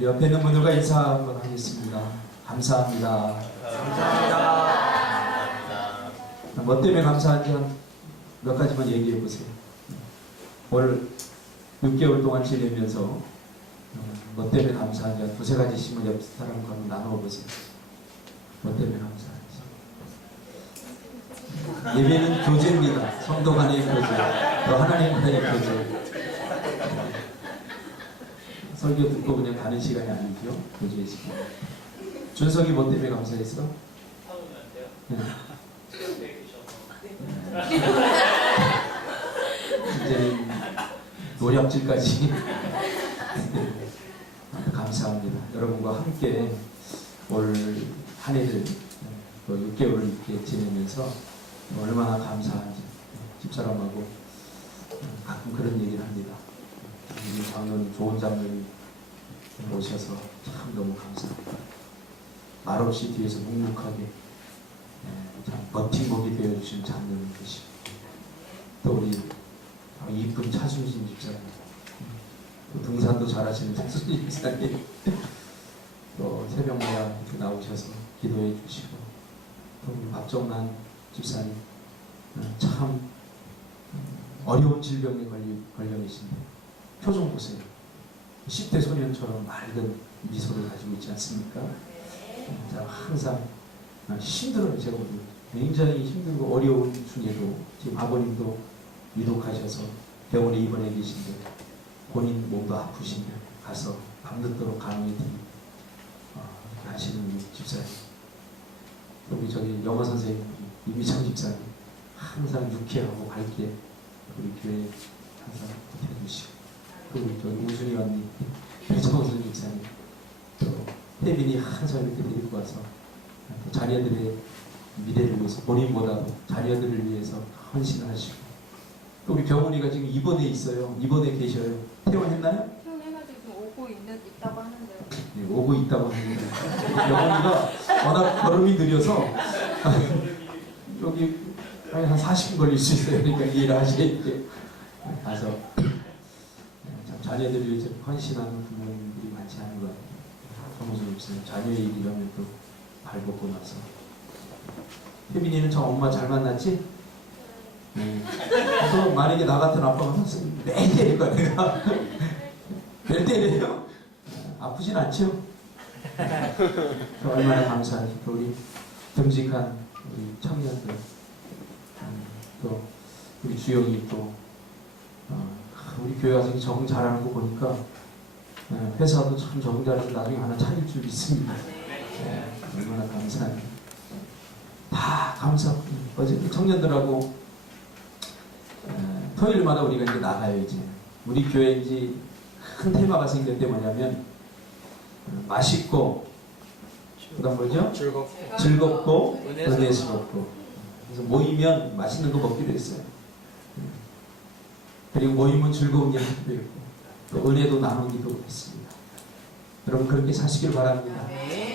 우리 옆에 있는 분들과 인사 한번 하겠습니다. 감사합니다. 감사합니다. 뭐 때문에 감사한지 몇 가지만 얘기해 보세요. 올 6개월 동안 지내면서 뭐 때문에 감사한지 한 두세 가지씩만 옆 사람과 한번 나누어 보세요. 뭐 때문에 감사한지. 예배는 교제입니다. 성도 간의 교제, 또 하나님 간의 교제. 설교 듣고 그냥 가는 시간이 아니죠. 교제의 시간. 준석이 뭐 때문에 감사했어? 네. 이제는 노략질까지 감사합니다. 여러분과 함께 올 한 해를 또 6개월을 이렇게 지내면서 얼마나 감사한지 집사람하고 가끔 그런 얘기를 합니다. 우리 장로님, 좋은 장로님 오셔서 참 너무 감사합니다. 말없이 뒤에서 묵묵하게 참 버팀목이 되어주신 장로님 계시고, 또 우리 이쁜 차순신 집사님, 또 등산도 잘하시는 차순신 집사님, 또 새벽마다 이렇게 나오셔서 기도해 주시고, 또 우리 박정란 집사님 참 어려운 질병에 걸려 계신데 표정 보세요. 10대 소년처럼 맑은 미소를 가지고 있지 않습니까? 항상 힘들어요. 제가 보기에 굉장히 힘들고 어려운 중에도 지금 아버님도 위독하셔서 병원에 입원해 계신데 본인 몸도 아프신데 가서 밤늦도록 간호해 하시는 집사님, 우리 저기 영어 선생님 이미정 집사님 항상 유쾌하고 밝게 우리 교회 항상 버텨주시고, 또 우리 저기 우순이 언니 배정수 집사님, 또 혜빈이 항상 이렇게 데리고 와서 또 자녀들의 미래를 위해서 본인보다도 자녀들을 위해서 헌신하시고, 또 우리 병훈이가 지금 입원해 있어요. 입원해 계셔요. 퇴원했나요? 퇴원해가지고 지금 있다고 하는데요. 네, 오고 있다고 합니다. 병훈이가 워낙 걸음이 느려서 여기 한 40분 걸릴 수 있어요. 그러니까 이해를 하시게 가서 참 자녀들을 위해서 헌신하는 부모님들이 많지 않은 것 같아요. 정우순 목사님 자녀의 일이라면 또 발벗고 나서. 혜빈이는 저 엄마 잘 만났지? 네. 또 만약에 나 같은 아빠가 매일 때릴 거야 내가. 매일 때려요? 아프진 않죠? 얼마나 감사하지. 또 우리 듬직한 우리 청년들, 또 우리 주영이, 또 우리 교회 와서 적응 잘하는 거 보니까 회사도 참 적응 잘해서 나중에 하나 차릴 줄 믿습니다. 얼마나 감사합니다. 다 감사하고. 어제 청년들하고 토요일마다 우리가 이제 나가요. 이제 우리 교회 이제 큰 테마가 생겼는데 뭐냐면 맛있고, 그다음 뭐죠? 즐겁고 은혜스럽고. 그래서 모이면 맛있는 거 먹기로 했어요. 그리고 모이면 즐거운 이야기도 있고, 또 은혜도 나누기도 했습니다. 여러분 그렇게 사시길 바랍니다.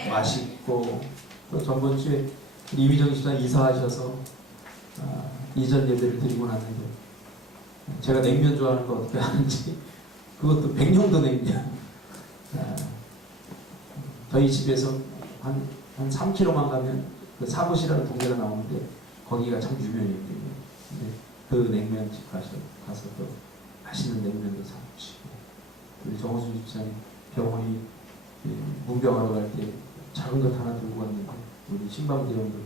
맛있고, 또 저번 주에 이미정 집사님 이사하셔서 이전 예배를 드리고 났는데 제가 냉면 좋아하는 거 어떻게 하는지, 그것도 백령도 냉면. 저희 집에서 한 3km만 가면 그 사무실이라는 동네가 나오는데 거기가 참 유명해요. 근데 그 냉면집 가서 또 맛있는 냉면도 사주시고, 우리 정호수 집사님 병원이 문병하러 갈 때 작은 것 하나 들고 왔는데 우리 신방대원들이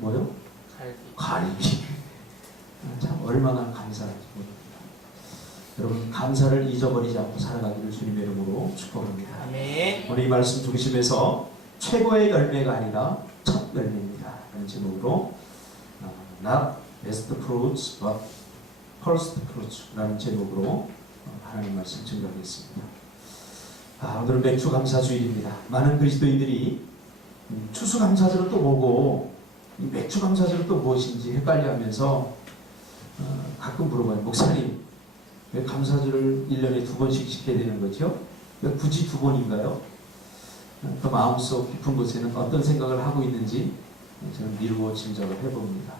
뭐요? 갈비. 참 얼마나 감사한지 모릅니다. 여러분 감사를 잊어버리지 않고 살아가기를 주님의 이름으로 축복합니다. 아멘. 오늘 이 말씀 중심에서 최고의 열매가 아니라 첫 열매입니다 라는 제목으로 Not best fruits but first fruits 라는 제목으로 하나님 말씀 증거하겠습니다. 오늘은 맥주감사주일입니다. 많은 그리스도인들이 추수감사절은 또 뭐고 이 맥주감사절은 또 무엇인지 헷갈려하면서 가끔 물어봐요. 목사님 왜 감사절을 1년에 2번씩 지켜야 되는 거죠? 왜 굳이 2번인가요? 그 마음속 깊은 곳에는 어떤 생각을 하고 있는지 저는 미루어 짐작을 해봅니다.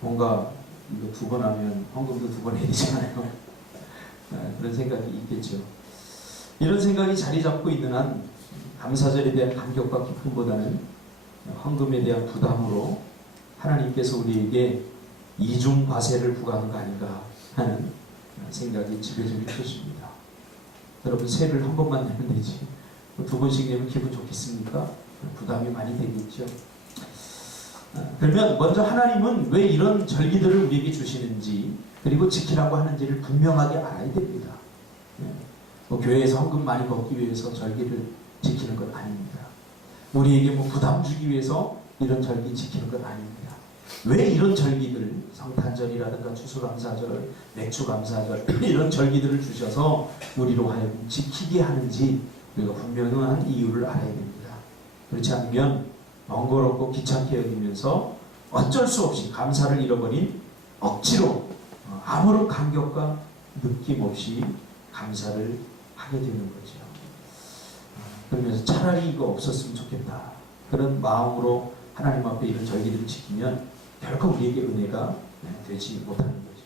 뭔가 이거 2번 하면 헌금도 2번 해야 되잖아요. 그런 생각이 있겠죠. 이런 생각이 자리 잡고 있는 한 감사절에 대한 감격과 기쁨보다는 헌금에 대한 부담으로 하나님께서 우리에게 이중 과세를 부과하는 거 아닌가 하는 생각이 지배적일 것입니다. 여러분 세를 한 번만 내면 되지 두 번씩 내면 기분 좋겠습니까? 부담이 많이 되겠죠. 그러면 먼저 하나님은 왜 이런 절기들을 우리에게 주시는지 그리고 지키라고 하는지를 분명하게 알아야 됩니다. 교회에서 헌금 많이 받기 위해서 절기를 지키는 것 아닙니다. 우리에게 부담 주기 위해서 이런 절기 지키는 것 아닙니다. 왜 이런 절기들, 성탄절이라든가 추수감사절, 맥주감사절 이런 절기들을 주셔서 우리로 하여금 지키게 하는지 우리가 분명한 이유를 알아야 됩니다. 그렇지 않으면 번거롭고 귀찮게 여기면서 어쩔 수 없이 감사를 잃어버린 억지로 아무런 감격과 느낌 없이 감사를 하게 되는 거죠. 그러면서 차라리 이거 없었으면 좋겠다. 그런 마음으로 하나님 앞에 이런 절기들을 지키면 결코 우리에게 은혜가 되지 못하는 거죠.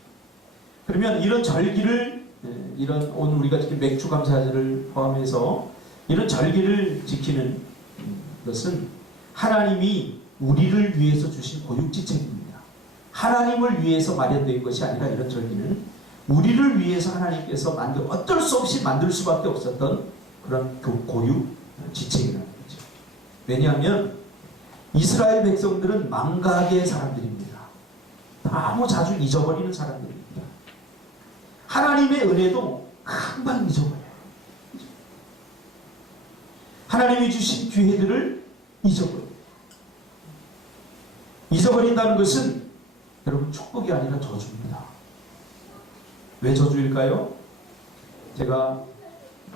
그러면 이런 절기를 이런 오늘 우리가 지금 맥주 감사절을 포함해서 이런 절기를 지키는 것은 하나님이 우리를 위해서 주신 고육지책입니다. 하나님을 위해서 마련된 것이 아니라 이런 절기는 우리를 위해서 하나님께서 어쩔 수 없이 만들 수밖에 없었던 그런 고육지책이라는 거죠. 왜냐하면 이스라엘 백성들은 망각의 사람들입니다. 너무 자주 잊어버리는 사람들입니다. 하나님의 은혜도 금방 잊어버려요. 하나님이 주신 기회들을 잊어버려요. 잊어버린다는 것은 여러분 축복이 아니라 저주입니다. 왜 저주일까요? 제가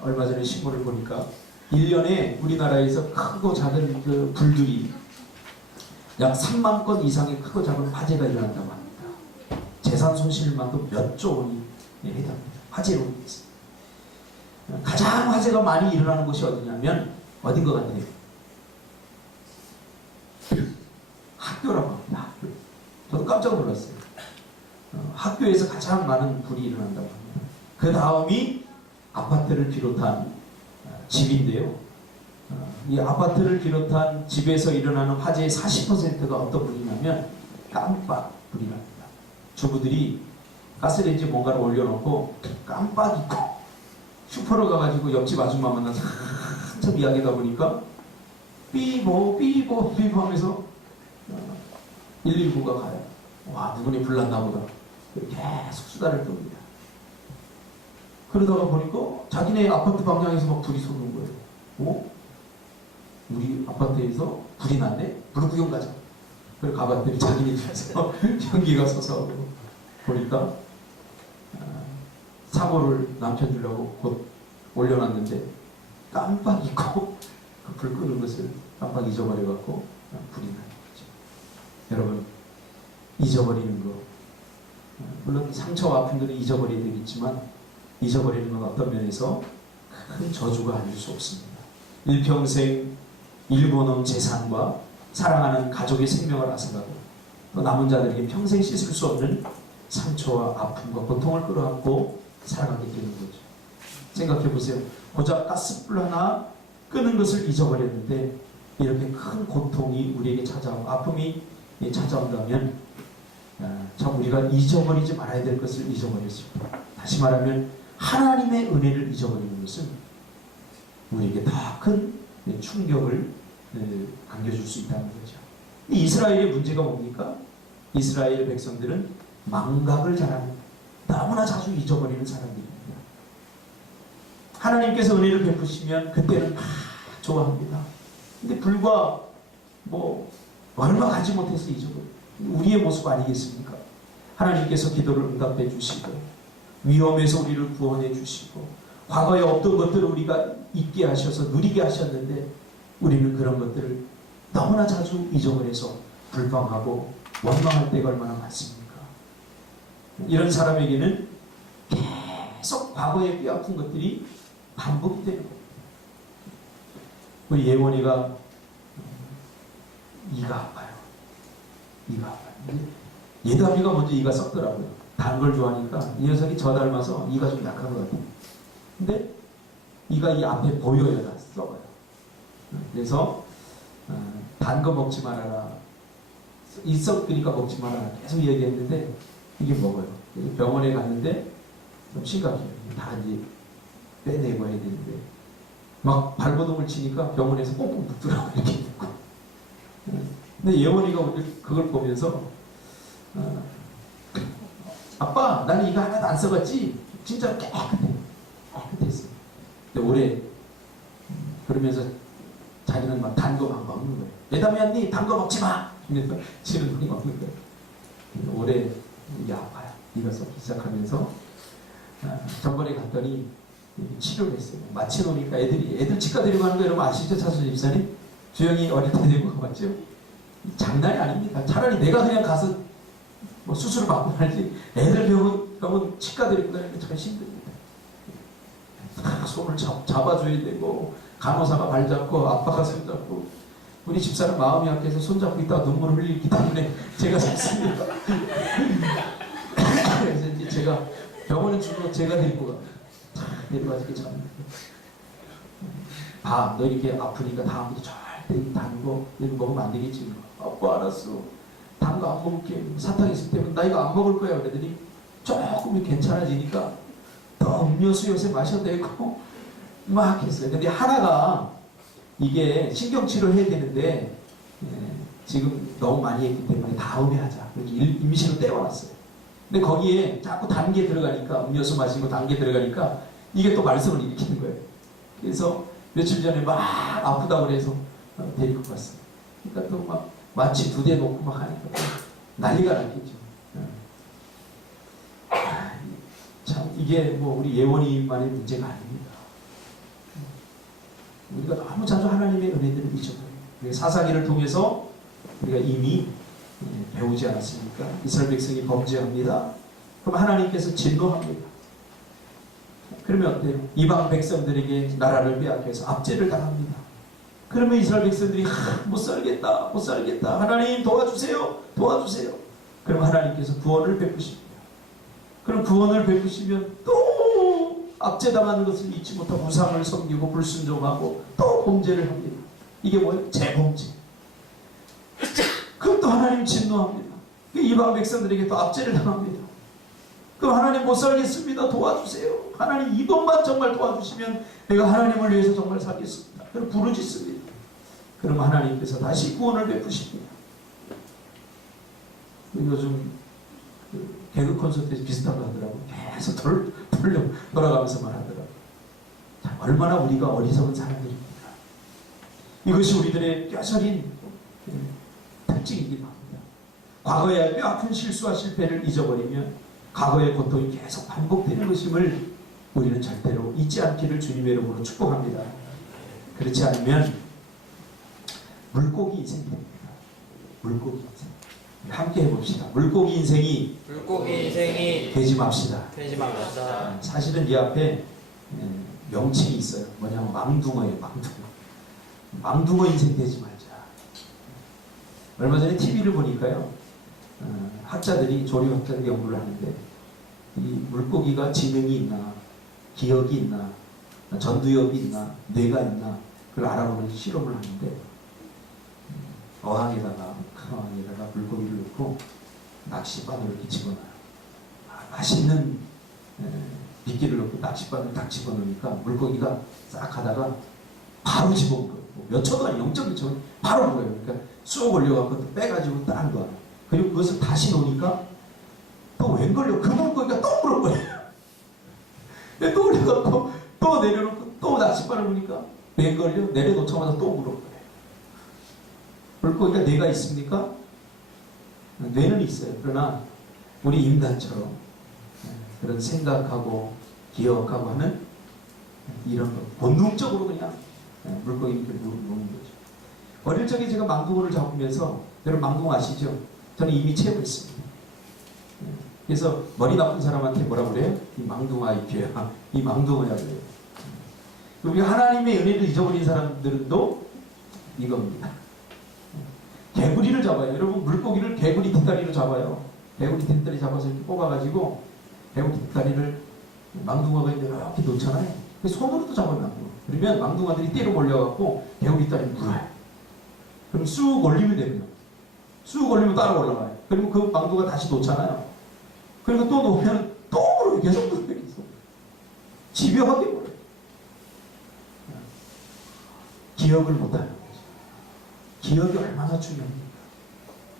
얼마 전에 신문을 보니까 1년에 우리나라에서 크고 작은 그 불들이 약 3만 건 이상의 크고 작은 화재가 일어난다고 합니다. 재산 손실만도 몇 조 원이 해당합니다. 화재로 인해서. 가장 화재가 많이 일어나는 곳이 어디냐면 어딘 것 같아요? 학교라고 합니다. 학교. 저도 깜짝 놀랐어요. 학교에서 가장 많은 불이 일어난다고 합니다. 그 다음이 아파트를 비롯한 집인데요. 이 아파트를 비롯한 집에서 일어나는 화재의 40%가 어떤 불이냐면 깜빡 불이 납니다. 주부들이 가스레인지에 뭔가를 올려놓고 깜빡 잊고 슈퍼로 가가지고 옆집 아줌마 만나서 한참 이야기하다 보니까 삐보 하면서 119가 가요. 와, 누구네 불났나 보다. 계속 수다를 떱니다. 그러다가 보니까 자기네 아파트 방향에서 막 불이 솟는 거예요. 우리 아파트에서 불이 났네? 불 구경 가자. 그래 가봤더니 자기네 집에서 전기가 솟아서 보니까 사고를 남편 주려고 곧 올려놨는데 깜빡 잊고 그 불 끄는 것을 깜빡 잊어버려갖고 불이 나는 거죠. 여러분, 잊어버리는 거, 물론 상처와 아픔들은 잊어버려야 되겠지만 잊어버리는 건 어떤 면에서 큰 저주가 아닐 수 없습니다. 일평생 일궈놓은 재산과 사랑하는 가족의 생명을 앗아가고 또 남은 자들에게 평생 씻을 수 없는 상처와 아픔과 고통을 끌어안고 살아가게 되는 거죠. 생각해 보세요. 고작 가스불 하나 끄는 것을 잊어버렸는데 이렇게 큰 고통이 우리에게 찾아오고 아픔이 찾아온다면 참 우리가 잊어버리지 말아야 될 것을 잊어버렸습니다. 다시 말하면 하나님의 은혜를 잊어버리는 것은 우리에게 더 큰 충격을 안겨줄 수 있다는 거죠. 이스라엘의 문제가 뭡니까? 이스라엘 백성들은 망각을 잘하는, 너무나 자주 잊어버리는 사람들입니다. 하나님께서 은혜를 베푸시면 그때는 막 좋아합니다. 근데 불과 얼마 가지 못해서 잊어버려요. 우리의 모습 아니겠습니까? 하나님께서 기도를 응답해 주시고 위험에서 우리를 구원해 주시고 과거에 없던 것들을 우리가 잊게 하셔서 누리게 하셨는데 우리는 그런 것들을 너무나 자주 잊어버려서 불평하고 원망할 때가 얼마나 많습니까? 이런 사람에게는 계속 과거에 뼈아픈 것들이 반복이 되는 겁니다. 우리 예원이가 이가 아파요. 이가 아파요. 예담이가 먼저 이가 썩더라고요. 단 걸 좋아하니까 이 녀석이 저 닮아서 이가 좀 약한 것 같아요. 근데 이가 이 앞에 보여요. 다 썩어요. 그래서 단 거 먹지 말아라. 있었으니까 먹지 말아라. 계속 얘기했는데 이게 먹어요. 병원에 갔는데 좀 심각해요. 다 이제 빼내고 해야 되는데 막 발버둥을 치니까 병원에서 꽁꽁 붙더라고 이렇게 듣고. 근데 예원이가 그걸 보면서 아빠 나는 이거 하나도 안 써봤지? 진짜 깨끗했어요. 근데 올해 그러면서 자기는 막 단 거 막 먹는 거예요. 매담이 언니 단 거 먹지 마! 이러면서 지는 분이 먹는 거예요. 올해 이게 아파요. 이가 썩기 시작하면서 전번에 갔더니 치료를 했어요. 마치 놓으니까 애들 치과 데리고 가는 거 여러분 아시죠? 차순 집사님? 주영이 어릴 때 데리고 가봤죠? 장난이 아닙니다. 차라리 내가 그냥 가서 뭐 수술을 받고 말지 애들 병원 치과 데리고 다니는 게 참 힘듭니다. 손을 잡아줘야 되고 간호사가 발 잡고 아빠가 손 잡고 우리 집사람 마음이 약해서 손 잡고 있다가 눈물 흘리기 때문에 제가 잡습니다. 그래서 이제 제가 병원에 주고 제가 데리고 가. 데리고 가서 잡는 너 이렇게 아프니까 다음부터 절대 단 거 이런 거 먹으면 안 되겠지. 아빠 알았어. 단 거 안 먹을게. 사탕 있을 때면 나 이거 안 먹을 거야. 그랬더니 조금 괜찮아지니까 또 음료수 요새 마셔도 되고 막 했어요. 근데 하나가 이게 신경치료 해야 되는데 지금 너무 많이 했기 때문에 다음에 하자. 그래서 임시로 떼어놨어요. 근데 거기에 자꾸 단 게 들어가니까 음료수 마시고 단 게 들어가니까 이게 또 말썽을 일으키는 거예요. 그래서 며칠 전에 막 아프다고 그래서 데리고 갔어요. 그러니까 또 막 마취 2대 놓고 막 하니까 난리가 났겠죠. 참 이게 뭐 우리 예원이만의 문제가 아닙니다. 우리가 너무 자주 하나님의 은혜들을 잊어버려요. 사사기를 통해서 우리가 이미 배우지 않았습니까? 이스라엘 백성이 범죄합니다. 그럼 하나님께서 진노합니다. 그러면 어때요? 이방 백성들에게 나라를 빼앗겨서 압제를 당합니다. 그러면 이스라엘 백성들이 못 살겠다. 하나님 도와주세요. 그럼 하나님께서 구원을 베푸십니다. 그럼 구원을 베푸시면 또 압제당하는 것을 잊지 못하고 우상을 섬기고 불순종하고 또 범죄를 합니다. 이게 뭐예요? 재범죄. 그럼 또 하나님 진노합니다. 이방 백성들에게 또 압제를 당합니다. 그럼 하나님 못 살겠습니다. 도와주세요. 하나님 이번만 정말 도와주시면 내가 하나님을 위해서 정말 살겠습니다. 그럼 부르짖습니다. 그럼 하나님께서 다시 구원을 베푸십니다. 요즘 개그 콘서트에서 비슷한 거 하더라고. 계속 돌아가면서 말하더라고. 얼마나 우리가 어리석은 사람들입니다. 이것이 우리들의 뼈저린 특징이기도 합니다. 과거의 뼈아픈 실수와 실패를 잊어버리면 과거의 고통이 계속 반복되는 것임을 우리는 절대로 잊지 않기를 주님의 이름으로 축복합니다. 그렇지 않으면 물고기 인생이 됩니다. 물고기 인생. 함께 해봅시다. 물고기 인생이 되지 맙시다. 사실은 이 앞에 명칭이 있어요. 뭐냐면 망둥어예요. 망둥어 인생 되지 말자. 얼마 전에 TV를 보니까요. 학자들이 조류학자들이 연구를 하는데 이 물고기가 지능이 있나 기억이 있나 전두엽이 있나 뇌가 있나 그걸 알아보는 실험을 하는데 어항에다가 물고기를 넣고 낚싯바늘을 이렇게 집어넣어요. 맛있는 미끼를 넣고 낚싯바늘을 딱 집어넣으니까 물고기가 싹 하다가 바로 집어온 거예요. 몇 초도 아니고 0.1초 바로 먹어요. 그러니까 쑥 올려갖고 빼가지고 딴 거야. 그리고 그것을 다시 놓으니까 또 웬걸요? 그 물고기가 또 물은 거예요. 또 올려갖고 또 내려놓고 또 낚싯바늘 보니까 웬걸요? 내려놓자마자 또 물은 거예요. 물고기가 뇌가 있습니까? 뇌는 있어요. 그러나 우리 인간처럼 그런 생각하고 기억하고 하는 이런 거 본능적으로 그냥 물고기 이렇게 물는 거죠. 어릴 적에 제가 망둥어를 잡으면서 여러분 망둥어 아시죠? 저는 이미 체험했습니다. 그래서 머리 나쁜 사람한테 뭐라 그래요? 이 망둥어 IQ야. 이 망둥어야 그래요. 우리 하나님의 은혜를 잊어버린 사람들도 이겁니다. 개구리를 잡아요. 여러분 물고기를 개구리 뒷다리로 잡아요. 개구리 뒷다리 잡아서 이렇게 뽑아가지고 개구리 뒷다리를 망둥어가 이렇게 놓잖아요. 손으로도 잡아요, 망둥어. 그러면 망둥어들이 때려 몰려갖고 개구리 뒷다리를 물어요. 그럼 쑥 올리면 됩니다. 쑥 올리면 따라 올라가요. 그리고 그 망둥어가 다시 놓잖아요. 그리고 또 놓으면 또 물어요. 계속 물어요. 집요하게 물어요. 기억을 못하는 거죠. 기억이 얼마나 중요합니까?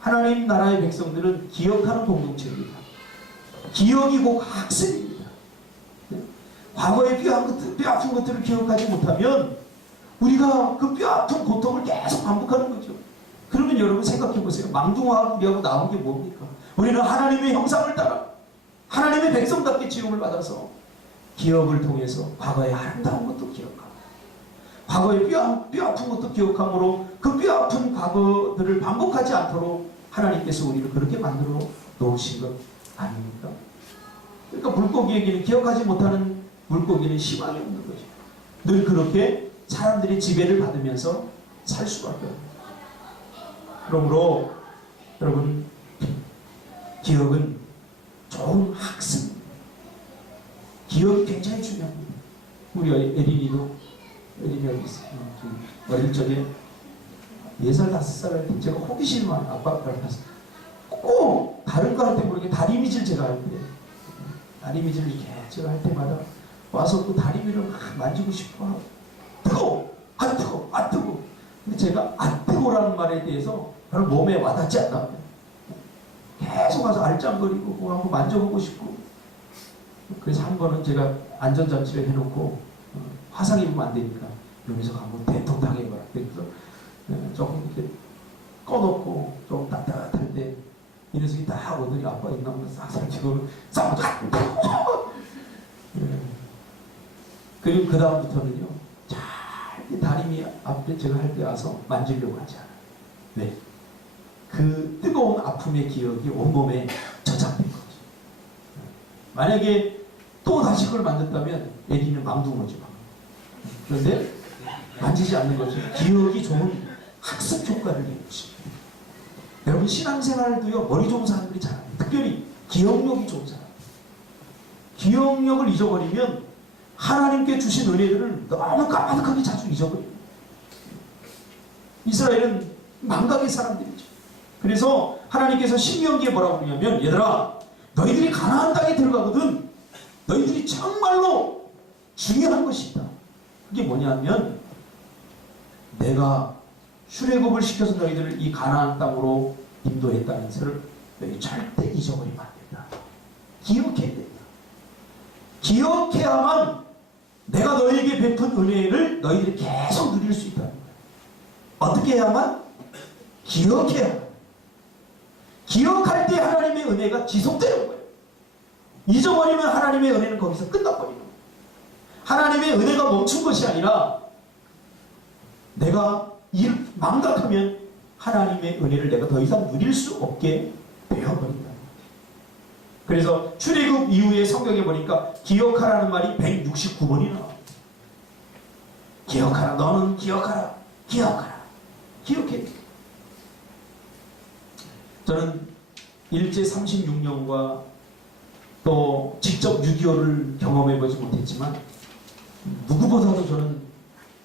하나님 나라의 백성들은 기억하는 공동체입니다. 기억이 곧 학습입니다. 과거의 뼈 아픈 것들을 기억하지 못하면 우리가 그 뼈 아픈 고통을 계속 반복하는 거죠. 그러면 여러분 생각해 보세요. 망둥어하고 우리하고 나온 게 뭡니까? 우리는 하나님의 형상을 따라 하나님의 백성답게 지음을 받아서 기억을 통해서 과거의 아름다운 것도 기억하고 과거의 뼈 아픈 것도 기억함으로 그 뼈 아픈 과거들을 반복하지 않도록 하나님께서 우리를 그렇게 만들어 놓으신 것 아닙니까? 그러니까 물고기에게는 기억하지 못하는 물고기는 희망이 없는 거죠. 늘 그렇게 사람들이 지배를 받으면서 살 수밖에 없습니다. 그러므로 여러분 기억은 좋은 학습입니다. 기억이 굉장히 중요합니다. 우리 에린이 여기 있어요. 어릴 적에 4살, 5살 할 때 제가 호기심만 아빠를 봤어요. 꼭 다른 거 할 때 모르게 다리미질 제가 할 때 다리미질을 이렇게 제가 할 때마다 와서 그 다리미를 막 만지고 싶어 하고 뜨거워! 안 뜨거워! 안 뜨거워! 근데 제가 안 뜨거워라는 말에 대해서 별로 몸에 와닿지 않나. 계속 와서 알짱거리고 뭐 한번 만져보고 싶고 그래서 한 번은 제가 안전장치를 해놓고 화상 입으면 안 되니까 여기서 한번 대통 당해봐라. 그래서 조금 이렇게 꺼놓고 좀 따뜻할 때 이 녀석이 딱 오더니 아빠 있나 보다 싹 살피고 싹 그리고 그 다음부터는요 잘 다리미 앞에 제가 할 때 와서 만지려고 하지 않아요. 왜? 그 뜨거운 아픔의 기억이 온몸에 저장된 거죠. 만약에 또 다시 그걸 만졌다면 애기는 망둥어죠. 그런데 만지지 않는 거죠. 기억이 좋은 학습 효과를 내는 것입니다. 여러분 신앙생활도요 머리 좋은 사람들이 잘합니다. 특별히 기억력이 좋은 사람. 기억력을 잊어버리면 하나님께 주신 은혜들을 너무 까마득하게 자주 잊어버립니다. 이스라엘은 망각의 사람들이죠. 그래서 하나님께서 신명기에 뭐라고 그러냐면 얘들아 너희들이 가나안 땅에 들어가거든 너희들이 정말로 중요한 것이 있다. 그게 뭐냐면 내가 출애굽을 시켜서 너희들을 이 가나안 땅으로 인도했다는 것을 너희 절대 잊어버리면 안 된다. 기억해야 된다. 기억해야만 내가 너희에게 베푼 은혜를 너희들이 계속 누릴 수 있다는 거예요. 어떻게 해야만? 기억해야 합니다. 기억할 때 하나님의 은혜가 지속되는 거예요. 잊어버리면 하나님의 은혜는 거기서 끝나버리는 거예요. 하나님의 은혜가 멈춘 것이 아니라 내가 망각하면 하나님의 은혜를 내가 더 이상 누릴 수 없게 되어버린다. 그래서 출애굽 이후에 성경에 보니까 기억하라는 말이 169번이 나와요. 기억하라. 너는 기억하라. 기억하라. 기억해. 저는 일제 36년과 또 직접 6.25를 경험해보지 못했지만 누구보다도 저는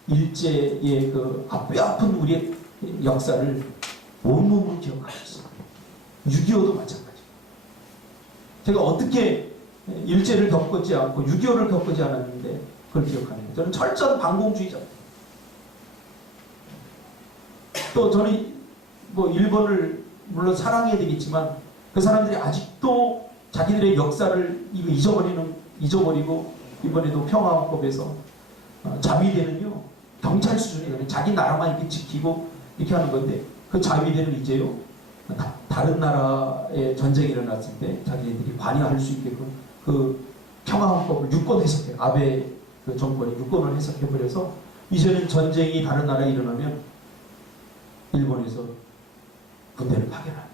일제의 그 뼈아픈 우리의 역사를 온몸으로 기억하고 있습니다. 6.25도 마찬가지입니다. 제가 어떻게 일제를 겪지 않고 6.25를 겪지 않았는데 그걸 기억하는가. 저는 철저한 반공주의자입니다. 또 저는 뭐 일본을 물론 사랑해야 되겠지만 그 사람들이 아직도 자기들의 역사를 잊어버리고 이번에도 평화헌법에서 자위대는요 경찰 수준이거든요. 자기 나라만 이렇게 지키고 이렇게 하는 건데 그 자위대는 이제요 다른 나라에 전쟁이 일어났을 때 자기들이 관여할 수 있게끔 그 평화헌법을 유권 해석해 아베 그 정권이 유권을 해석해버려서 이제는 전쟁이 다른 나라에 일어나면 일본에서 군대를 파견합니다.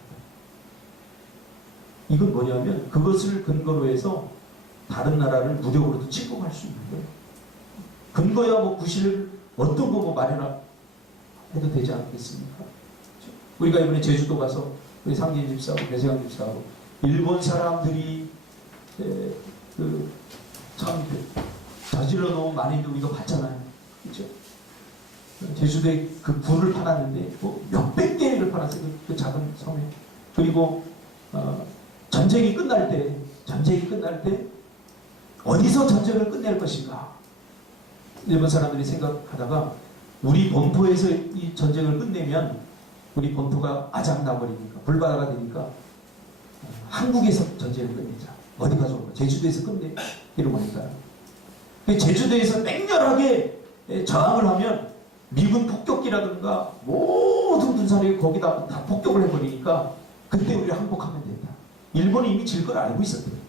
이건 뭐냐면 그것을 근거로 해서 다른 나라를 무력으로도 침공할 수 있는 거예요. 근거야 뭐 구실을 어떤 거 뭐 마련해도 되지 않겠습니까? 우리가 이번에 제주도 가서 우리 상진 집사하고 배세강 집사하고 일본 사람들이 참 저질러 놓은 많이도 우리가 봤잖아요. 그렇죠? 제주도에 그 굴을 팔았는데 뭐 몇백 개를 팔았어요. 그 작은 섬에. 그리고 전쟁이 끝날 때 어디서 전쟁을 끝낼 것인가? 일본 사람들이 생각하다가 우리 본토에서 이 전쟁을 끝내면 우리 본토가 아작나버리니까 불바다가 되니까 한국에서 전쟁을 끝내자. 어디가 좋을까? 제주도에서 끝내기로 하니까. 제주도에서 맹렬하게 저항을 하면 미군 폭격기라든가 모든 군사력이 거기다 다 폭격을 해버리니까 그때 우리 항복하면 된다. 일본이 이미 질 걸 알고 있었대요.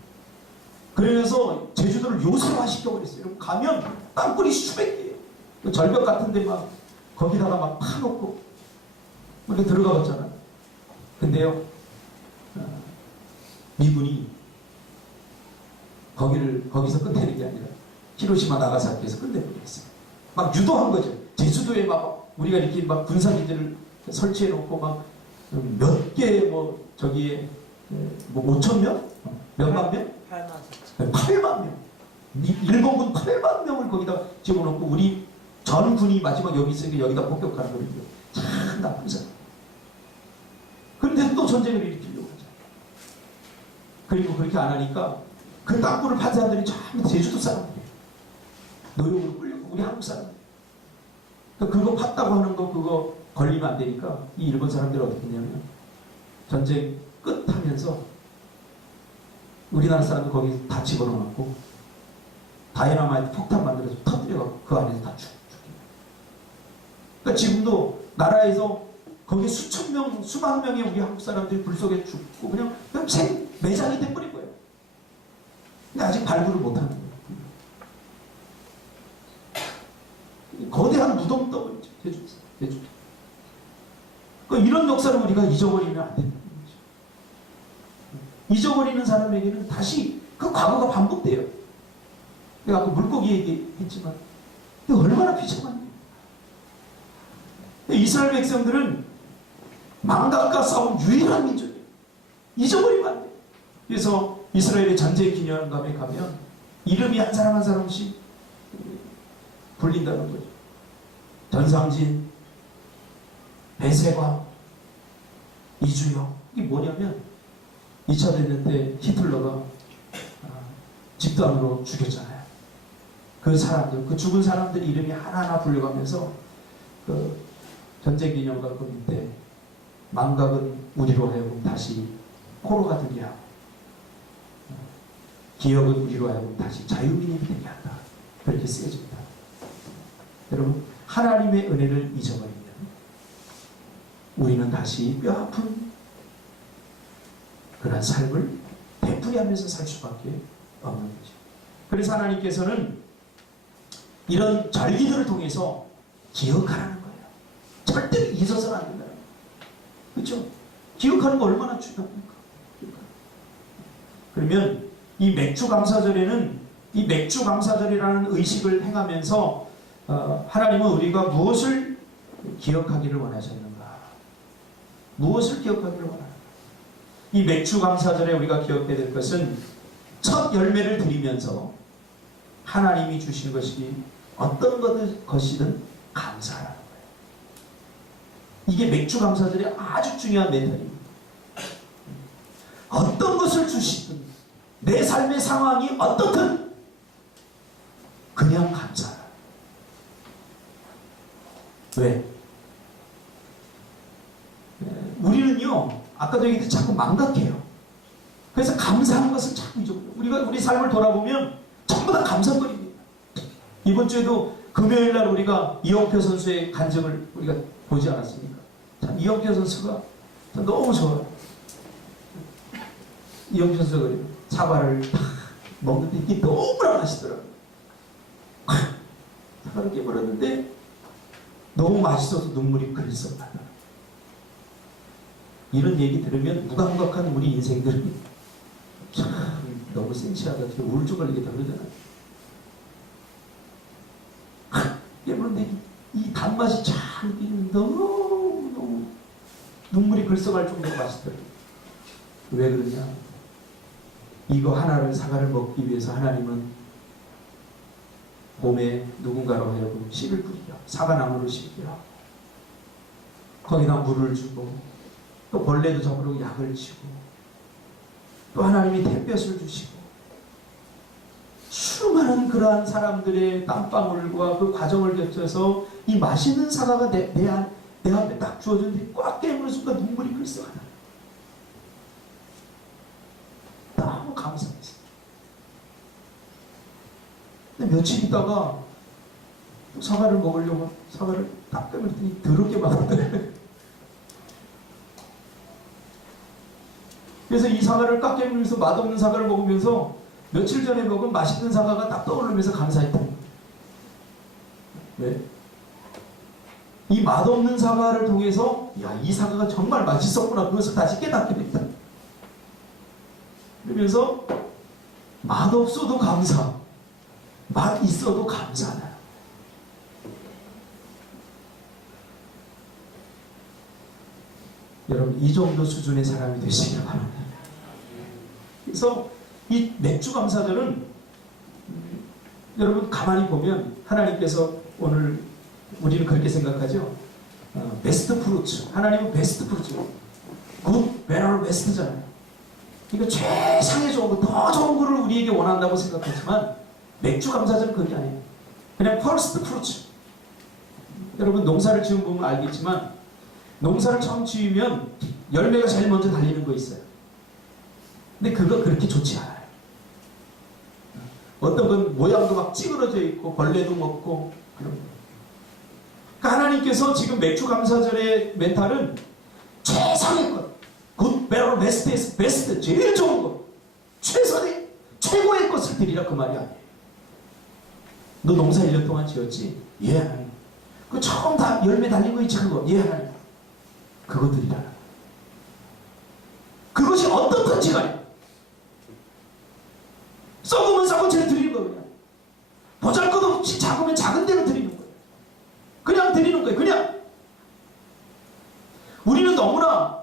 그러면서 제주도를 요새화 시켜버렸어요. 가면 땅굴이 수백 개예요. 절벽 같은데 막 거기다가 막 파놓고 이렇게 들어가 봤잖아요. 근데요, 미군이 거기서 끝내는 게 아니라 히로시마 나가사키에서 끝내버렸어요. 막 유도한 거죠. 제주도에 막 우리가 이렇게 막 군사기지를 설치해 놓고 막 몇 개 뭐 저기에 뭐 5천 명? 몇만 명? 8만 명. 일본군 8만 명을 거기다 집어넣고 우리 전 군이 마지막 여기 있으니까 여기다 폭격하는 거거든요. 참 나쁜 사람. 그런데 또 전쟁을 일으키려고 하죠. 그리고 그렇게 안 하니까 그 땅굴을 판 사람들이 전부 제주도 사람들이에요. 노역으로 끌려고 우리 한국 사람들. 그거 팠다고 하는 거 그거 걸리면 안 되니까 이 일본 사람들이 어떻게 했냐면 전쟁 끝하면서 우리나라 사람들 거기 다 집어넣어놓고 다이너마이트 폭탄 만들어서 터뜨려갖고 그 안에서 다 죽입니다. 그러니까 지금도 나라에서 거기 수천 명, 수만 명의 우리 한국 사람들이 불 속에 죽고 그냥 매장이 돼버린 거예요. 근데 아직 발굴을 못하는 거예요. 거대한 무덤 떠버리죠. 제주도. 그러니까 이런 역사를 우리가 잊어버리면 안 된다는 거죠. 잊어버리는 사람에게는 다시 그 과거가 반복돼요. 내가 아까 물고기 얘기했지만 이게 얼마나 비참한데. 이스라엘 백성들은 망각과 싸운 유일한 민족이에요. 잊어버리면 안 돼요. 그래서 이스라엘의 전쟁 기념관에 가면 이름이 한 사람 한 사람씩 불린다는 거죠. 전상진, 배세광, 이주영. 이게 뭐냐면 2차 대전 때 히틀러가 집단으로 죽였잖아요. 그 사람들, 그 죽은 사람들 이름이 하나하나 불려가면서 그 전쟁기념관 그 밑에 망각은 우리로 하여금 다시 포로가 되게 하고 기억은 우리로 하여금 다시 자유민이 되게 한다. 그렇게 쓰여집니다. 여러분, 하나님의 은혜를 잊어버리면 우리는 다시 뼈아픈 그런 삶을 되풀이하면서 살 수밖에 없는 거죠. 그래서 하나님께서는 이런 절기들을 통해서 기억하라는 거예요. 절대 잊어서는 안 된다. 그렇죠? 기억하는 거 얼마나 중요합니까? 그러면 이 맥주 감사절에는 이 맥주 감사절이라는 의식을 행하면서 하나님은 우리가 무엇을 기억하기를 원하셨는가? 무엇을 기억하기를 원하는가? 이 맥주 감사절에 우리가 기억해야 될 것은 첫 열매를 드리면서 하나님이 주신 것이 어떤 것이든 감사하라는 거예요. 이게 맥주 감사절의 아주 중요한 멘탈입니다. 어떤 것을 주시든 내 삶의 상황이 어떻든 그냥 감사하라. 왜? 우리는요, 아까도 얘기했듯이 자꾸 망각해요. 그래서 감사한 것을 자꾸 잊어버려요. 우리가 우리 삶을 돌아보면 전부 다 감사거리입니다. 이번 주에도 금요일 날 우리가 이영표 선수의 간증을 우리가 보지 않았습니까? 참 이영표 선수가 참 너무 좋아요. 이영표 선수가 그래요. 사과를 딱 먹는데 이게 너무나 맛있더라고요. 사과를 깨버렸는데 너무 맛있어서 눈물이 그랬었다. 이런 얘기 들으면 무감각한 우리 인생들은 참 너무 센치하다. 우울증 걸리겠다 그러잖아요. 그런데 이 단맛이 참 너무 눈물이 글썽할 정도로 맛있더라고요. 왜 그러냐? 이거 하나를 사과를 먹기 위해서 하나님은 봄에 누군가로 하여금 씨를 뿌리라, 사과나무를 심기라, 거기다 물을 주고 또 벌레도 잡으려고 약을 치고 또 하나님이 햇볕을 주시고 수많은 그러한 사람들의 땀방울과 그 과정을 거쳐서 이 맛있는 사과가 내 앞에 딱 주어졌는데 꽉 깨무는 순간 눈물이 글썽 하나. 너무 감사했어요. 근데 며칠 있다가 사과를 먹으려고 사과를 딱 깨물더니 더럽게 맛없더라고요. 그래서 이 사과를 깎 깨물면서 맛없는 사과를 먹으면서 며칠 전에 먹은 맛있는 사과가 딱 떠오르면서 감사했다. 왜? 이 맛없는 사과를 통해서 야, 이 사과가 정말 맛있었구나. 그것을 다시 깨닫게 됐다. 그러면서 맛없어도 감사, 맛 있어도 감사하다. 여러분 이 정도 수준의 사람이 되시길 바랍니다. 그래서 이 맥주 감사절은 여러분 가만히 보면 하나님께서 오늘 우리는 그렇게 생각하죠. 베스트 프루츠, 하나님은 베스트 프루츠, 굿, 베터, 베스트잖아요. 이거 최상의 좋은 거, 더 좋은 거를 우리에게 원한다고 생각하지만 맥주 감사절은 그게 아니에요. 그냥 퍼스트 프루츠. 여러분 농사를 지은 보면 알겠지만 농사를 처음 지으면 열매가 제일 먼저 달리는 거 있어요. 근데 그거 그렇게 좋지 않아요. 어떤 건 모양도 막 찌그러져 있고 벌레도 먹고 그런 거. 그러니까 하나님께서 지금 맥주 감사절의 멘탈은 최상의 것, 굿, 베터, 베스트에서 베스트, 제일 좋은 것, 최선의 최고의 것을 드리라 그 말이 아니에요. 너 농사 1년 동안 지었지? 예, 하나님. 그 처음 다 열매 달린 거 있지 그거? 예, 하나님. 그거 드리라. 그것이 어떤 건지 간에 썩으면 썩은 채로 드리는 거예요. 그냥 보잘것없이 작으면 작은 대로 드리는 거예요. 그냥 드리는 거예요. 그냥 우리는 너무나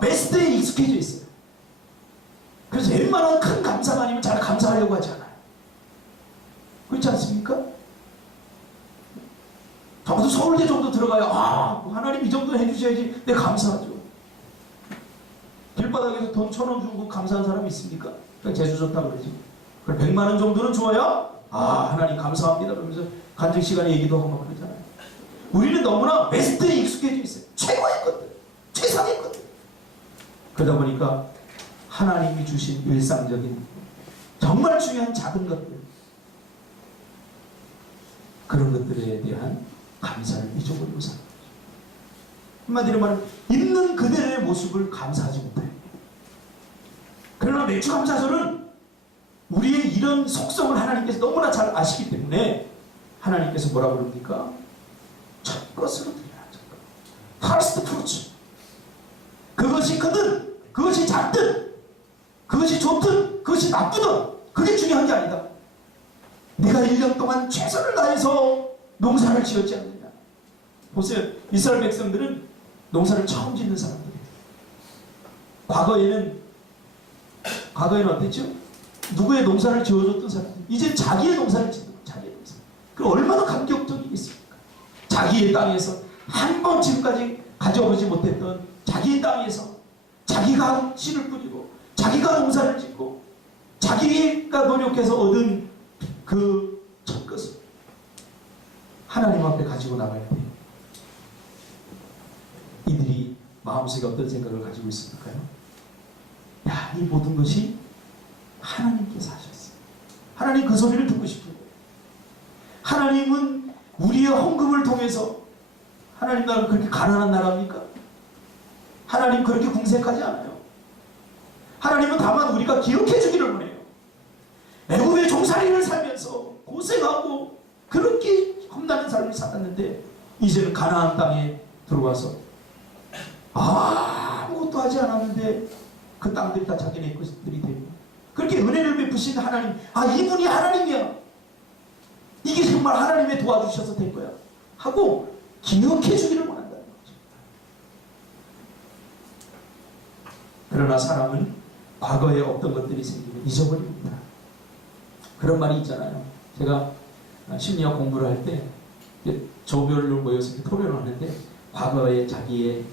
베스트에 익숙해져 있어요. 그래서 웬만한 큰 감사가 아니면 잘 감사하려고 하지 않아요. 그렇지 않습니까? 적어도 서울대 정도 들어가야 하나님 이 정도 해주셔야지 내가 감사하죠. 길바닥에서 돈 1,000원 주고 감사한 사람이 있습니까? 그냥 재수 좋다 그러지. 그럼 100만 원 정도는 줘야 하나님 감사합니다 그러면서 간증 시간에 얘기도 하고 막 그러잖아요. 우리는 너무나 베스트에 익숙해져 있어요. 최고의 것들, 최상의 것들. 그러다 보니까 하나님이 주신 일상적인 정말 중요한 작은 것들, 그런 것들에 대한 감사를 잊어버리고 사는 거죠. 한마디로 말하면 있는 그대로의 모습을 감사하지 못해요. 그러나 맥주 감사절은 우리의 이런 속성을 하나님께서 너무나 잘 아시기 때문에 하나님께서 뭐라고 그럽니까? 첫 것으로 드리라. 퍼스트 프루츠. 그것이 크든 그것이 작든 그것이 좋든 그것이 나쁘든 그게 중요한 게 아니다. 내가 1년 동안 최선을 다해서 농사를 지었지 않느냐. 보세요. 이스라엘 백성들은 농사를 처음 짓는 사람들이에요. 과거에는 어땠죠? 누구의 농사를 지어줬던 사람들, 이제 자기의 농사를 짓는 거예요. 자기의 농사. 그 얼마나 감격적이겠습니까? 자기의 땅에서 한 번 지금까지 가져오지 못했던 자기의 땅에서 자기가 씨를 뿌리고 자기가 농사를 짓고 자기가 노력해서 얻은 그 첫 것을 하나님 앞에 가지고 나갈 때 이들이 마음속에 어떤 생각을 가지고 있을까요? 야, 이 모든 것이 하나님께서 하셨어요. 하나님 그 소리를 듣고 싶은 거예요. 하나님은 우리의 헌금을 통해서, 하나님 나라는 그렇게 가난한 나라입니까? 하나님 그렇게 궁색하지 않아요. 하나님은 다만 우리가 기억해 주기를 원해요. 애굽의 종살이를 살면서 고생하고 그렇게 험난한 삶을 살았는데 이제는 가나안 땅에 들어와서 아무것도 하지 않았는데 그 땅들이 다 자기네 것들이 되고 그렇게 은혜를 베푸신 하나님, 이분이 하나님이야. 이게 정말 하나님의 도와주셔서 된 거야 하고 기억해 주기를 원한다는 거죠. 그러나 사람은 과거에 어떤 것들이 생기면 잊어버립니다. 그런 말이 있잖아요. 제가 심리학 공부를 할 때 조별로 모여서 이렇게 토론을 하는데 과거에 자기의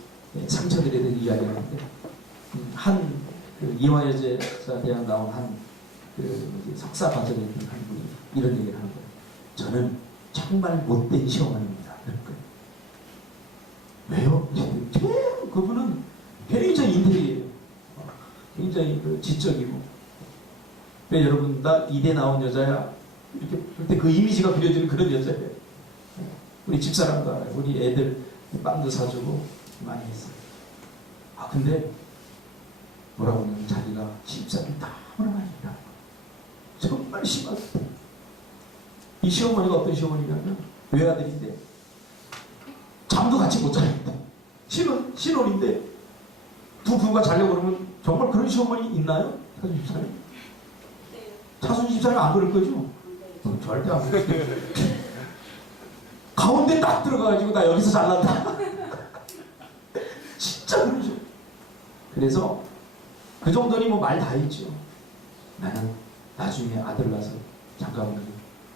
상처들에 대해 이야기하는데 그 이화여자대학 나온 석사 과정에 있는 한 분이 이런 얘기를 하는 거예요. 저는 정말 못된 시어머니입니다. 왜요? 그분은 굉장히 인텔리예요. 굉장히 지적이고. 왜 여러분 나 이대 나온 여자야? 이렇게 그때 그 이미지가 그려지는 그런 여자예요. 우리 집사람과 우리 애들 빵도 사주고 많이 했어요. 근데 뭐라고 하냐면 자기가 시집살이를 너무나 많이 했다. 정말 심하게. 이 시어머니가 어떤 시어머니냐면 외아들인데 잠도 같이 못 자는데 신혼인데 두 부부가 자려고 그러면 정말 그런 시어머니 있나요? 차순 집사님? 차순 집사님 안 그럴 거죠? 절대 안 그럴 거예요. 가운데 딱 들어가가지고 나 여기서 잘난다. 진짜 그러죠. 그래서 그 정도니 뭐 말 다 했죠. 나는 나중에 아들 낳아서 장가오면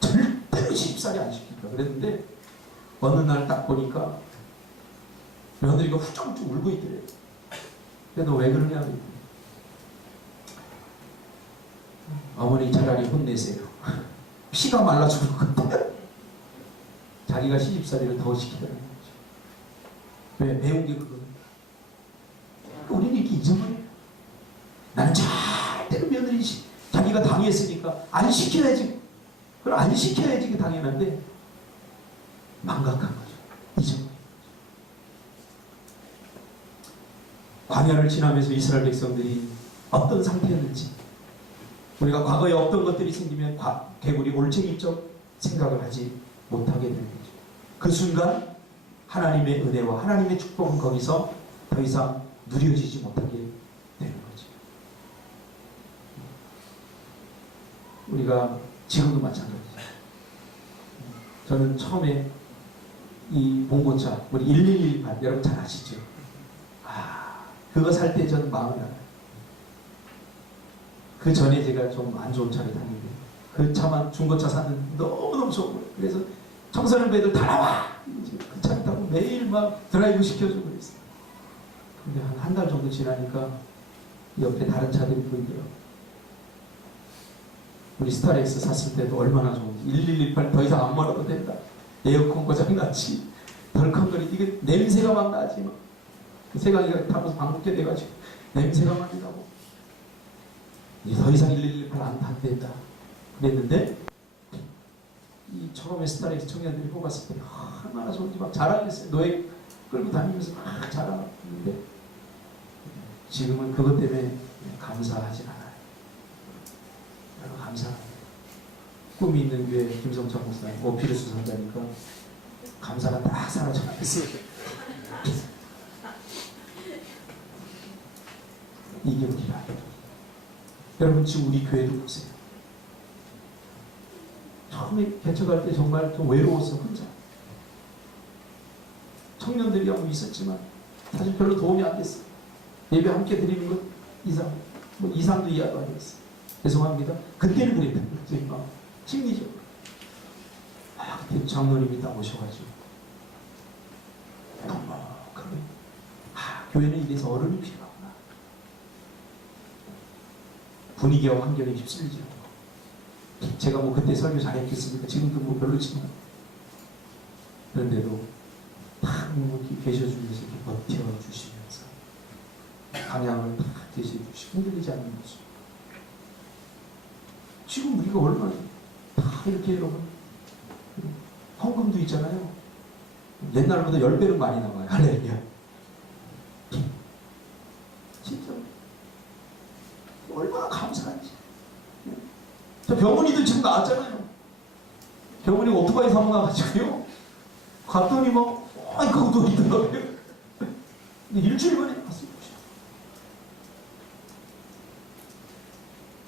절대로 시집살이 안 시킬까 그랬는데 어느 날 딱 보니까 며느리가 후쩍후쩍 울고 있더래요. 근데 너 왜 그러냐? 어머니 차라리 혼내세요. 피가 말라 죽을 것 같아. 자기가 시집살이를 더 시키더라는 거죠. 왜? 배운 게 그거예요. 우리는 이렇게 잊어버려요. 나는 절대로 며느리 자기가 당했으니까 안 시켜야지. 그럼 안 시켜야지 그게 당연한데 망각한 거죠. 잊어버린 거죠. 광야를 지나면서 이스라엘 백성들이 어떤 상태였는지 우리가 과거에 어떤 것들이 생기면 개구리 올챙이적 생각을 하지 못하게 되는 거죠. 그 순간 하나님의 은혜와 하나님의 축복은 거기서 더 이상 누려지지 못하게 되는 거죠. 우리가 지금도 마찬가지죠. 저는 처음에 이 봉고차 우리 1118 여러분 잘 아시죠? 그거 살 때 저는 마음이 나요. 그 전에 제가 좀 안 좋은 차를 탔는데 그 차만 중고차 사는 너무너무 좋은 거예요. 그래서 청소년 애들 다 나와! 그 차를 타고 매일 막 드라이브 시켜주고 그랬어요. 근데 한 달 정도 지나니까 옆에 다른 차들이 보이더라고요. 우리 스타렉스 샀을 때도 얼마나 좋은지 1118 더 이상 안 몰아도 된다. 에어컨 고장났지. 덜컹거리 이게 냄새가 막 나지. 막. 그 세강이가 타면서 방귀게 돼가지고 냄새가 많이 나고 이제 더 이상 1118 안 타도 된다. 그랬는데 이 처음에 스타렉스 청년들이 뽑았을 때 얼마나 좋은지 막 자랑했어요. 노예 끌고 다니면서 막 자랑했는데 지금은 그것 때문에 감사하진 않아요. 여러분 감사합니다. 꿈이 있는 교회 김성찬 목사님 오피를 수상자니까 감사가 딱 사라져가겠어요. 이게 우리가 여러분 지금 우리 교회도 보세요. 처음에 개척할 때 정말 좀 외로웠어 혼자. 청년들이 하고 있었지만 사실 별로 도움이 안 됐어. 예배 함께 드리는 것 이상, 뭐 이상도 이해도 안 됐어. 죄송합니다. 그때는 그랬다는 거죠. 심리적으로. 그때 장로님이 딱 오셔가지고 그래. 교회는 이래서 어른이 필요하구나. 분위기와 환경에 휩쓸리지 않고. 제가 뭐 그때 설교 잘했겠습니까? 지금도 뭐 별로지만. 그런데도 탁 이렇게 계셔주면서 이렇게 버텨주시면서 방향을 탁 제시해주시고 흔들리지 않는 모습. 지금 우리가 얼마나 다 이렇게 여러분 헌금도 있잖아요. 옛날보다 10배는 많이 나와요. 할렐루야. 진짜 얼마나 감사한지. 저 병원이도 지금 나왔잖아요. 병원이 오토바이 사고 나가지고요. 갔더니 막 그거 돈이더라고요. 근데 일주일 만에 나왔어요.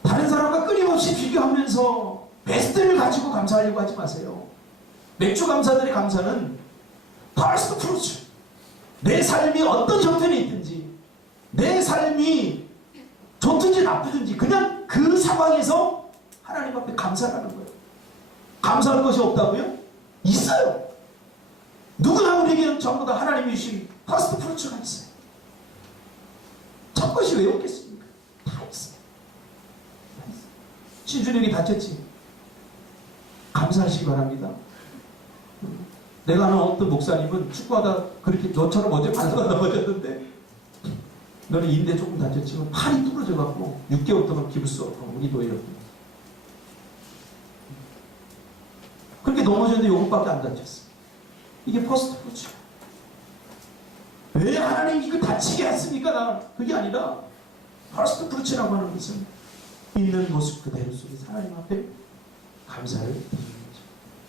다른 사람과 끊임없이 비교하면서 베스트를 가지고 감사하려고 하지 마세요. 맥주 감사들의 감사는 퍼스트 프루츠. 내 삶이 어떤 형편에 있든지 내 삶이 좋든지 나쁘든지 그냥 그 상황에서 하나님 앞에 감사하는 거예요. 감사할 것이 없다고요? 있어요. 누구나 우리에게는 전부 다 하나님이 주신 퍼스트 프루츠가 있어요. 첫 것이 왜 없겠습니까? 다 있어요. 다 있어요. 신준혁이 다쳤지? 감사하시기 바랍니다. 내가 아는 어떤 목사님은 축구하다 그렇게 너처럼 어제 발사가 넘어졌는데 너는 인대 조금 다쳤지만 팔이 부러져갖고 6개월 동안 기부 수 없고 우리 노예로 그렇게 넘어졌는데 요것밖에 안 다쳤어. 이게 퍼스트 프루츠. 왜 하나님 이거 다치게 했습니까? 나 그게 아니라 퍼스트 프루츠라고 하는 것은 있는 모습 그대로 속에서 하나님 앞에 감사를 드리는 거죠.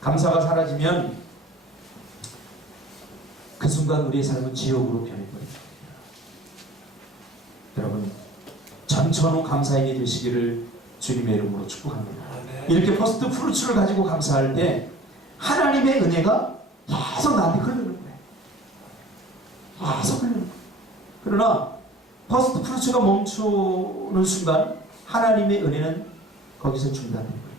감사가 사라지면 그 순간 우리의 삶은 지옥으로 변해버립니다. 여러분 전천후 감사인이 되시기를 주님의 이름으로 축복합니다. 이렇게 퍼스트 프루츠를 가지고 감사할 때 하나님의 은혜가 계속 나한테 흐르는 거예요. 계속 흐르는 거예요. 그러나 퍼스트 프루츠가 멈추는 순간 하나님의 은혜는 거기서 중단된 거예요.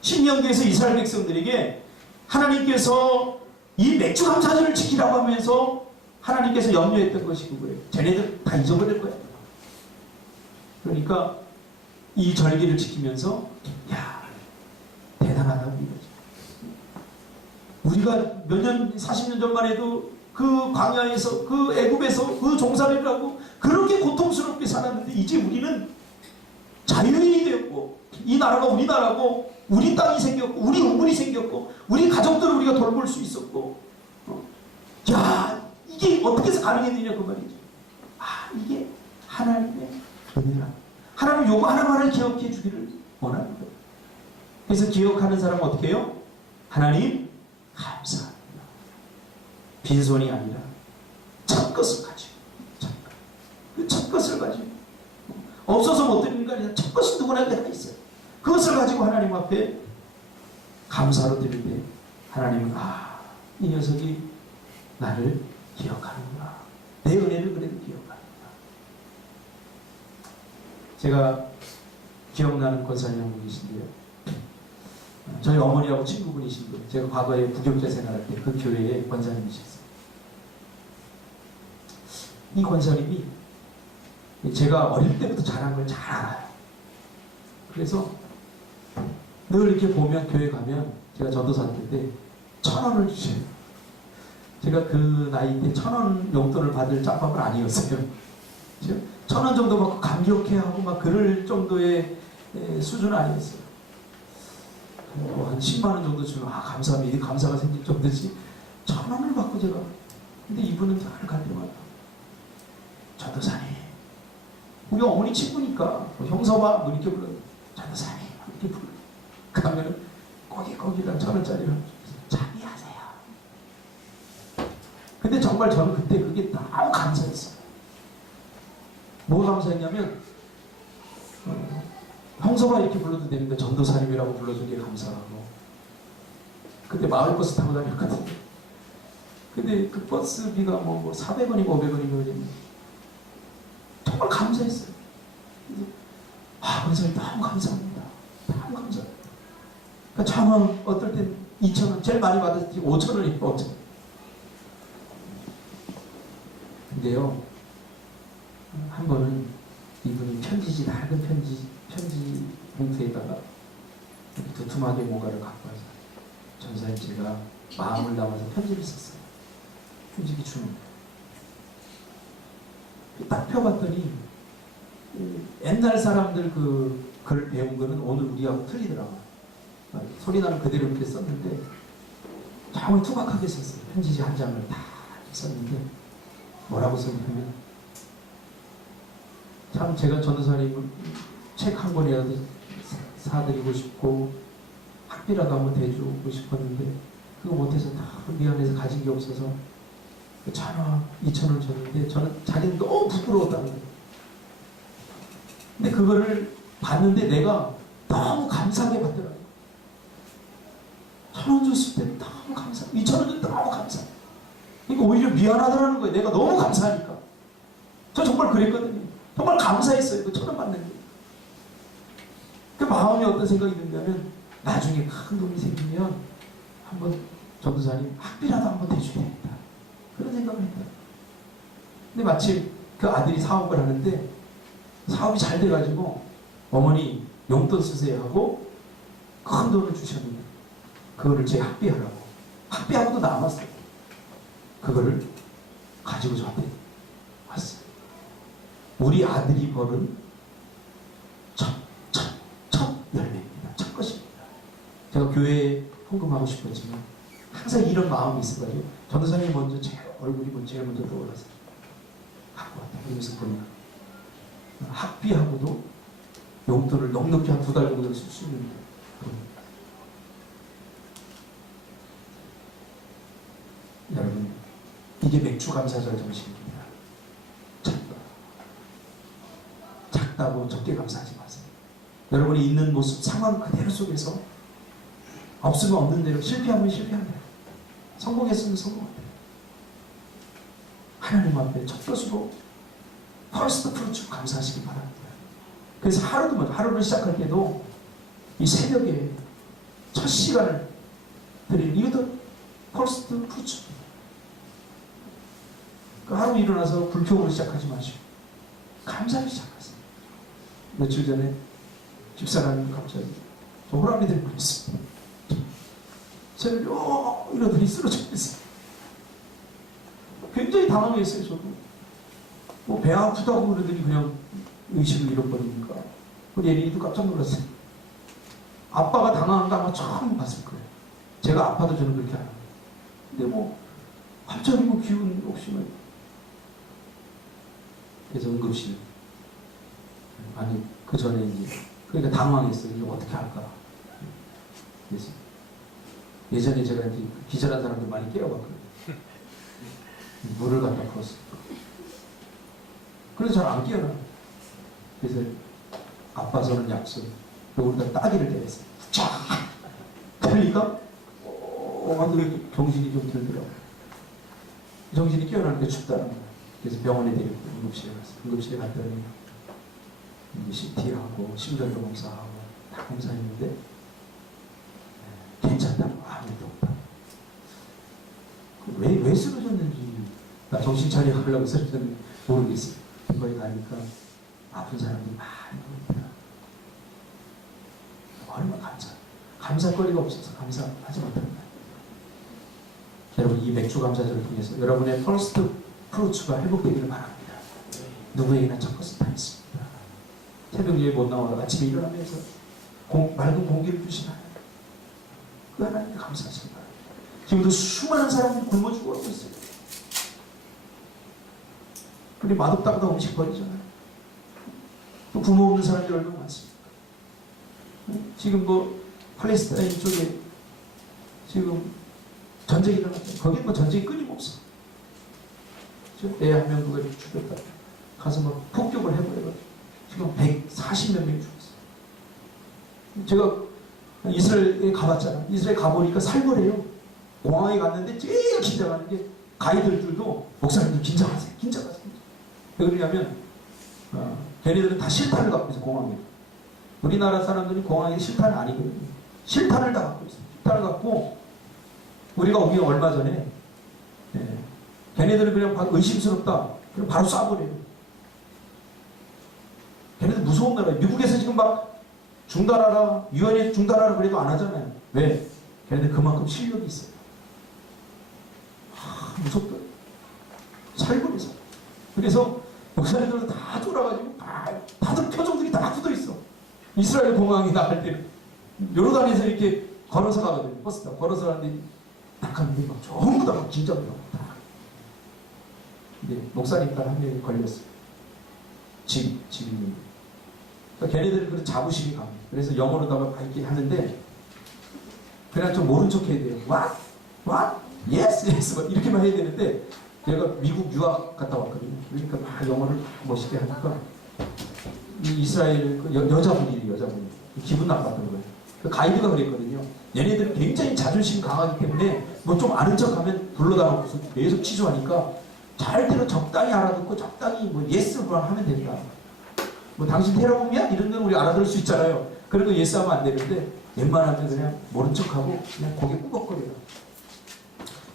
신명기에서 이스라엘 백성들에게 하나님께서 이 맥주 감사절을 지키라고 하면서 하나님께서 염려했던 것이 그거예요. 쟤네들 다 잊어버릴 거야. 그러니까 이 절기를 지키면서 야 대단하다고 이거지. 우리가 몇 년 40년 전만 해도 그 광야에서 그 애굽에서 그 종살이를 하고 그렇게 고통스럽게 살았는데 이제 우리는 자유인이 되었고 이 나라가 우리 나라고 우리 땅이 생겼고 우리 우물이 생겼고 우리 가족들을 우리가 돌볼 수 있었고 야 이게 어떻게 해서 가능했느냐 그 말이죠. 아 이게 하나님의 은혜라. 하나님 요거 하나만을 기억해 주기를 원하는 거예요. 그래서 기억하는 사람은 어떻게 해요? 하나님 감사합니다. 빈손이 아니라 첫 것을 가지고 그 첫 것을 가지고 없어서 못 드리는 거 아니라 첫 것이 누구나게 다 있어요. 그것을 가지고 하나님 앞에 감사로 드릴 때 하나님은 이 녀석이 나를 기억하는구나. 내 은혜를 그래도 기억하는구나. 제가 기억나는 권사님 한 분이신데요. 저희 어머니하고 친구분이신데 제가 과거에 부교육자 생활할 때 그 교회의 권사님이셨어요. 이 권사님이 제가 어릴 때부터 잘한 걸 잘 알아요. 그래서 늘 이렇게 보면 교회 가면 제가 전도사 때 1,000원을 주세요. 제가 그 나이 때 1,000원 용돈을 받을 짬밥은 아니었어요. 1,000원 정도 받고 감격해하고 막 그럴 정도의 수준은 아니었어요. 한 10만 원 정도 주면 감사합니다. 이 감사가 생길 정도지 1,000원을 받고 제가 근데 이분은 잘 갈 때마다 전도사님 우리 어머니 친구니까 형서와 뭐 이렇게 불러요. 전도사님 이렇게 불러요. 그러면은 거기랑 1,000원짜리를 자비하세요. 근데 정말 저는 그때 그게 너무 감사했어요. 뭐가 감사했냐면 형서가 이렇게 불러도 되는데 전도사님이라고 불러준 게 감사하고 그때 마을버스 타고 다녔거든요. 근데 그 버스비가 뭐 400원이고 500원이고 정말 감사했어요. 그래서 권사님 너무 감사합니다. 너무 감사합니다. 그러니까 1,000원, 어떨 땐 2,000원, 제일 많이 받았을 때 5,000원이고 5,000원. 근데요, 한 번은 이분이 낡은 편지 봉투에다가 두툼하게 뭔가를 갖고 와서 전사님 제가 마음을 담아서 편지를 썼어요. 편지기 주는 거예요. 딱 펴봤더니 옛날 사람들 그 글 배운 거는 오늘 우리하고 틀리더라고요. 소리나는 그대로 이렇게 썼는데 정말 투박하게 썼어요. 편지지 한 장을 다 썼는데 뭐라고 썼냐면 참 제가 전도사님 책 한 권이라도 사드리고 싶고 학비라도 한번 대주고 싶었는데 그거 못해서 다 미안해서 가진 게 없어서 1,000원, 2,000원 줬는데 저는 자기는 너무 부끄러웠다는 거예요. 근데 그거를 봤는데 내가 너무 감사하게 받더라고요. 1,000원 줬을 때 너무 감사, 2,000원 줬을 때 너무 감사. 그러니까 오히려 미안하다는 거예요. 내가 너무 감사하니까. 저 정말 그랬거든요. 정말 감사했어요. 그 천원 받는 게. 그 마음이 어떤 생각이 드냐면 나중에 큰 돈이 생기면 한번 전도사님 학비라도 한번 대줘야 되겠다. 그런 생각을 했다. 근데 마침 그 아들이 사업을 하는데 사업이 잘 돼가지고 어머니 용돈 쓰세요 하고 큰 돈을 주셨는데 그거를 제 학비하라고 학비하고도 남았어요. 그거를 가지고 저한테 왔어요. 우리 아들이 벌은 첫 열매입니다. 첫 것입니다. 제가 교회에 헌금하고 싶었지만 항상 이런 마음이 있어가지고 전도사님이 먼저 제 얼굴이 제일 먼저 떠올랐어요. 갖고 왔다. 그러면서 보면 학비하고도 용돈을 넉넉히 한 2달 정도 쓸 수 있는 그런. 여러분 이게 맥주 감사절 정신입니다. 작다고 적게 감사하지 마세요. 여러분이 있는 모습 상황 그대로 속에서 없으면 없는 대로 실패하면 실패한 대로 성공했으면 성공한 대로 하나님 앞에 첫 것으로 퍼스트 프루츠 감사하시기 바랍니다. 그래서 하루를 시작할 때도 이 새벽에 첫 시간을 드리는 이것도 퍼스트 프루츠. 그 하루 일어나서 불평으로 시작하지 마시고 감사를 시작하세요. 며칠 전에 집사람이 갑자기 저 호랑이 들고 있습니다. 저를 이러더니 쓰러져 있어요. 굉장히 당황했어요. 저도 뭐 배 아프다고 그러더니 그냥 의식을 잃어버리니까 우리 예린이도 깜짝 놀랐어요. 아빠가 당황한 거 아마 처음 봤을 거예요. 제가 아파도 저는 그렇게 안 해요. 근데 뭐 갑자기 뭐 기운 없이만 그래서 응급실 아니 그 전에 이제 그러니까 당황했어요. 이거 어떻게 할까. 그래서 예전에 제가 이제 기절한 사람들 많이 깨워봤거든요. 물을 갖다 부었어요. 그래서 잘 안 깨어나. 그래서 아파서는 약속. 우리가 따기를 때렸어요. 쫙! 그러니까 정신이 좀 들더라고요. 정신이 깨어나는데 춥다는 거예요. 그래서 병원에 데리고 응급실에 갔어요. 응급실에 갔더니 CT하고 심전도 검사하고 다 검사했는데 괜찮다고 아무것도 없다. 왜 쓰러졌는지 나 정신 차려 하려고 쓰러졌는지 모르겠어요. 거기 가니까 아픈 사람들이 많이 보입니다. 얼마나 감사거리가 없어서 감사하지 못합니다. 여러분 이 맥주 감사절을 통해서 여러분의 퍼스트 프루츠가 회복되기를 바랍니다. 누구에게나 첫 것은 다 있습니다. 새벽 예배 못 나와서 아침에 일어나면서 맑은 공기를 주시나요? 그 하나님께 감사하시기 바랍니다. 지금도 수많은 사람들이 굶어 죽어가고 있어요. 우리 맛없다고 음식 버리잖아요. 또 부모 없는 사람들이 얼마나 많습니까? 지금 뭐 팔레스타인 쪽에 지금 전쟁이 일어났잖아요. 거기 뭐 전쟁이 끊임없어. 애 한 명 누가 죽였다. 가서 막 폭격을 해버려가지고 지금 140몇 명이 죽었어요. 제가 이스라엘에 가봤잖아요. 이스라엘 가보니까 살벌해요. 공항에 갔는데 제일 긴장하는 게 가이드들도 목사님들 긴장하세요. 긴장하세요. 왜 그러냐면 걔네들은 다 실탄을 갖고 있어요. 공항에. 우리나라 사람들이 공항에 실탄이 아니거든요. 실탄을 다 갖고 있어요. 실탄을 갖고 우리가 오기 얼마 전에 걔네들은 그냥 의심스럽다. 그럼 바로 쏴버려요. 걔네들 무서운 나라예요. 미국에서 지금 막 중단하라, 유엔에서 중단하라 그래도 안 하잖아요. 왜? 걔네들 그만큼 실력이 있어요. 무섭다. 살벌해서. 그래서 목사님들은 다 돌아가지고 다들 표정들이 다 굳어 있어. 이스라엘 공항에 나갈 때 요르단에서 이렇게 걸어서 가거든요. 버스가 걸어서 가는데 딱 갔는데 막 전부 다 막 긴장하고 다. 근데 목사님 딸 한 명이 걸렸어요. 집이. 그러니까 걔네들은 그런 자부심이 강해요. 그래서 영어로다가 이렇게 하는데 그냥 좀 모른 척 해야 돼요. What? What? Yes, yes. 이렇게만 해야 되는데 제가 미국 유학 갔다 왔거든요. 그러니까 막 영어를 멋있게 하니까 이 이스라엘 여자분이 기분 나빴던 거예요. 그 가이드가 그랬거든요. 얘네들은 굉장히 자존심 강하기 때문에 뭐 좀 아는 척하면 불러다 놓고서 계속 취소하니까 잘대로 적당히 알아듣고 적당히 뭐 예스만 하면 된다. 뭐 당신 테러범이야? 이런 건 우리 알아들을 수 있잖아요. 그런 거 예스하면 안 되는데 웬만하면 그냥 모른 척하고 그냥 고개 꾸벅거려요.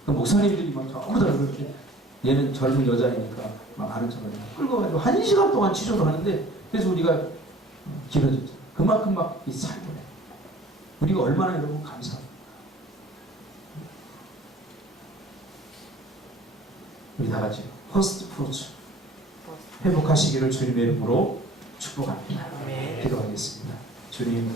그 목사님들이 막 전부 다 그렇게 얘는 젊은 여자이니까 막 아는 척을 끌고 가지고 1시간 동안 치료를 하는데 그래서 우리가 길어졌죠. 그만큼 막 이 살벌해. 우리가 얼마나 여러분 감사합니다. 우리 다 같이 퍼스트 프루츠 회복하시기를 주님의 이름으로 축복합니다. 기도하겠습니다. 주님